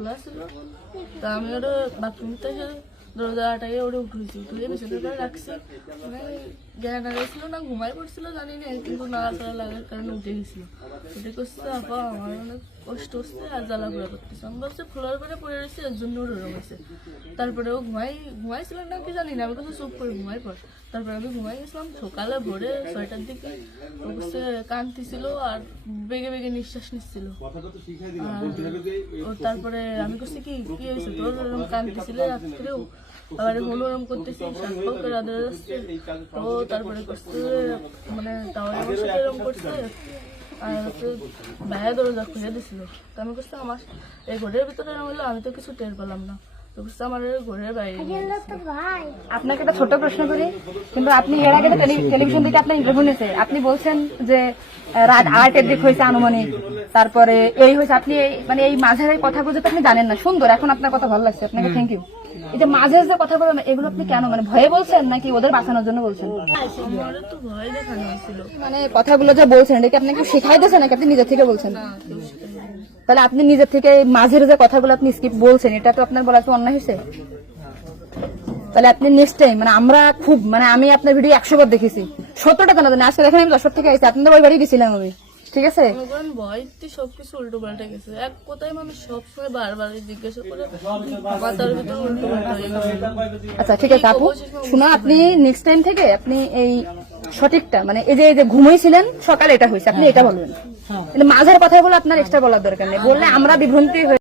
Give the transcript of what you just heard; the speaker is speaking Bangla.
খোলা ছিল। তা আমি ওটা বাথরুম থেকে দরজাটাকে ওটা উঠেছি, উঠে বিছানার করে রাখছি। মানে জ্ঞান হারাইছিল না ঘুমাই পড়ছিল জানি না, কিন্তু নাড়াচাড়া লাগার কারণে উঠে গেছিল। উঠে করছে আপা আমার অনেক কষ্ট হচ্ছে আর জ্বালা ঘোরা করতেছে। আমি বলছি ফ্লোর করে পড়ে রয়েছে এর জন্য ওর হয়েছে। তারপরে ও ঘুমাইছিল না কি জানি না, আমি কাছে চুপ করে ঘুমাই পড়। তারপরে আমি ঘুমাই গেছিলাম। সকালে ভোরে 6টার দিকে ও করছে কাঁদতেছিল আর বেগে বেগে নিঃশ্বাস নিচ্ছিল। তারপরে আমি করছি কি কি হয়েছে তোর, ওরকম কাঁদতেছিল রাত্রেও, আবার মনোরম করতেছি, শান্তও করে আদর যাচ্ছে। তো তারপরে করছে মানে তাহলে আমার সাথে এরকম করছে আর হচ্ছে ভাইয়া দরজা খুলে দিছিল। তো আমি করছি আমার এই ঘরের ভিতরে এরকম হলো, আমি তো কিছু টের পেলাম না। তো করছে আমার ঘরের বাইরে। আপনাকে একটা ছোট প্রশ্ন করি, কিন্তু আপনি এর আগে টেলিভিশন থেকে আপনার ইন্টারভিউ নিয়েছে, আপনি বলছেন যে রাত 8-এর দিক হয়েছে আনুমানিক, তারপরে এই হয়েছে, আপনি মানে এই মাঝের কথাগুলো তো আপনি জানেন না। সুন্দর, এখন আপনার কথা ভালো লাগছে, আপনাকে থ্যাংক ইউ। এই যে মাঝের যে কথা বলেন এগুলো আপনি কেন, মানে ভয়ে বলছেন নাকি ওদের বাঁচানোর জন্য বলছেন? আমার তো ভয় দেখানো হয়েছিল। মানে কথাগুলো যা বলছেন এটা কি আপনাকে শিখাই দিয়েছে নাকি আপনি নিজের থেকে বলছেন? না কেউ শিখায়নি। তাহলে আপনি নিজের থেকে মাঝের যে কথাগুলো আপনি স্কিপ বলছেন, এটা তো আপনার বলা তো অন্যায় হয়েছে। তাহলে আপনি নেক্সট টাইম, মানে আমরা খুব, মানে আমি আপনার ভিডিও 100 বার দেখেছি, 70টা কেন জানি, আজকে দেখেন আমি 10 থেকে আইছি, আপনাদের ওই বাড়ি গেছিলাম আমি, ঠিক আছে? ভয়তে সবকিছু উল্টো পাল্টে গেছে। এক কথায় মানুষ সবসময় বারবার জিজ্ঞাসা করে মাথার ভিতরে উল্টো পাল্টা হয়ে গেছে। আচ্ছা ঠিক আছে আপু, শোনো, আপনি নেক্সট টাইম থেকে আপনি এই সঠিকটা, মানে এই যে ঘুমাইছিলেন সকালে এটা হয়েছে, আপনি এটা বলবেন। কিন্তু মাঝের কথা বলে আপনার এক্সট্রা বলার দরকার নেই, বললে আমরা বিভ্রান্তি